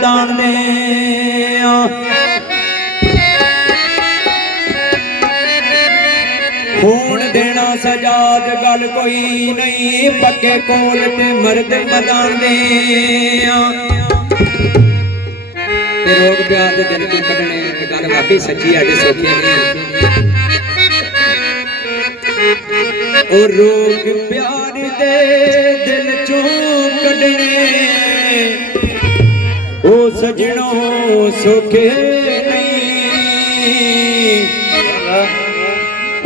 मैदान दे खून देना सजाद गल कोई नहीं पक्के कोल ते मर्द मैदान दे रोग प्यार दे दिल की कटने गल वाकई सच्ची है सौखी नहीं और रोग प्यार दे दिल चों कटने ओ सजनों सौखे नहीं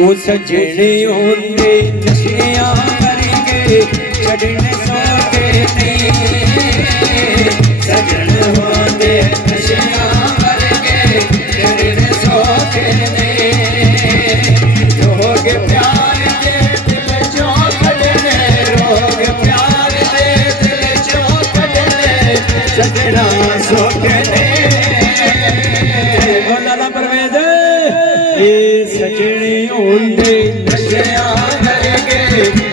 ओ सजने होंदे नशियां करके छड़ने सौखे नहीं सजन होंदे नशियां करके छड़ने सौखे नहीं रोग प्यार दे दिल चों कटने रोग प्यार दे दिल चों कटने सजना सौखे नहीं लाला परवेज ए सजने होंदे नशियां करके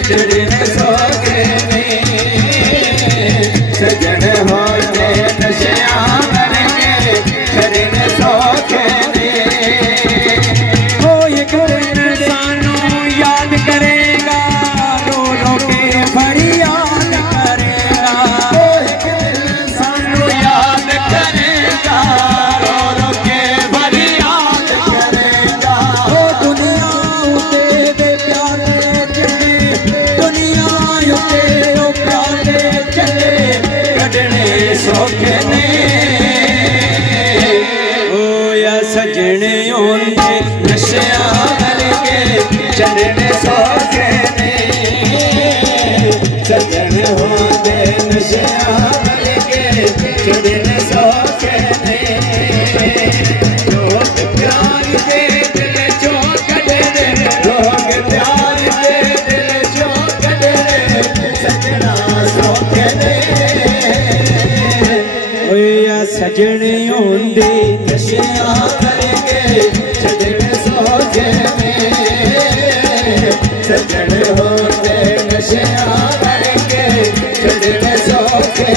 छड़ने सौखे सजन होंदे नशियां करके छड़ने सौखे हो एक दिन सानू याद करेगा रो रो के फरियाद करेगा हो एक दिन सानू याद करेगा रो रो के फरियाद करेगा हो दुनिया उते दे प्यारे चले दुनिया उते ओ प्यारे चले कटने सौखे ने ओ या सजने होंदे नशियां करके चढ़ने सौखे ने सजन होंदे नशियां करके चढ़ने सौखे ने लोग प्यार दे दिल चों कटने लोग प्यार दे दिल चों कटने सजना सौखे ने सजने होंदे नशियां करके छड़ने सौखे सजन होंदे नशियां करके छड़ने सौखे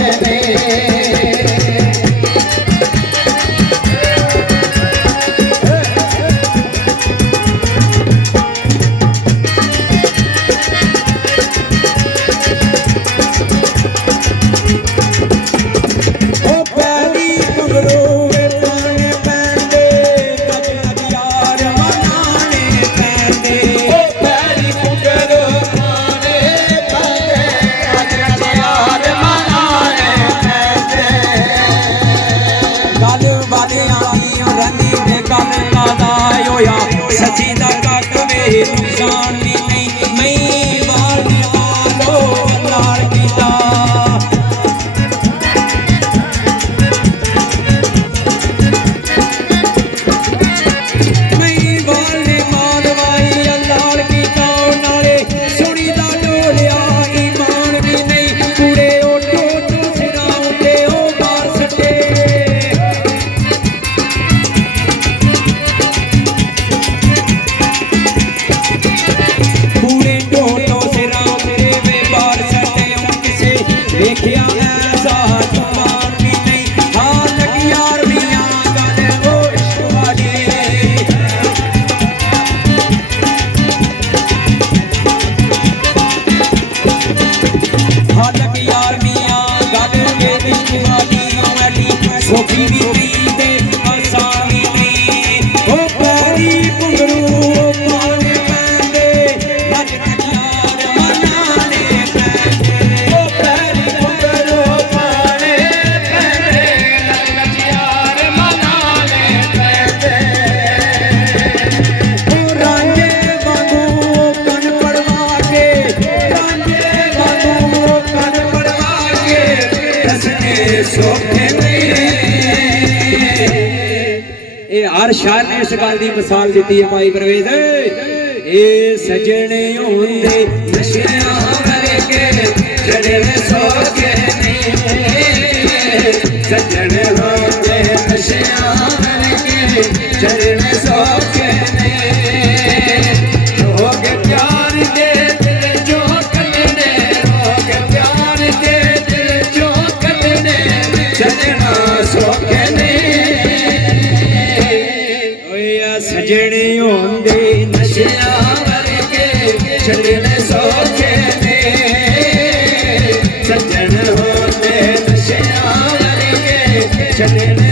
सची दा कट वे नुकसान भी नहीं मैं वाल वालो लाल कीता मैं वाल माल वाई लाल कीता नाले सोनी दा डोलिया ईमान भी नहीं पूरे ओटो तो सिरां ते ओ बार सटे देखिया ऐसा जुबान भी नहीं हाँ लगी यार मियां गल होश वाली हाँ लगी यार मियां गल होश वाली वाली सोफी भी नहीं दे आसान भी नहीं ओ पैरी घुंघरू पाने पैंदे लज यार मनाने पैंदे ओ पैरी हर शायर ने इस गल की मिसाल दी है भाई परवेज ए सजने होंदे नशियां करके छड़ने सौखे सजन होंदे नशियां करके छड़ने सौखे लोग प्यार दे दिल चों कटने लोग प्यार दे दिल चों कटने छड़ना ਦਿਨ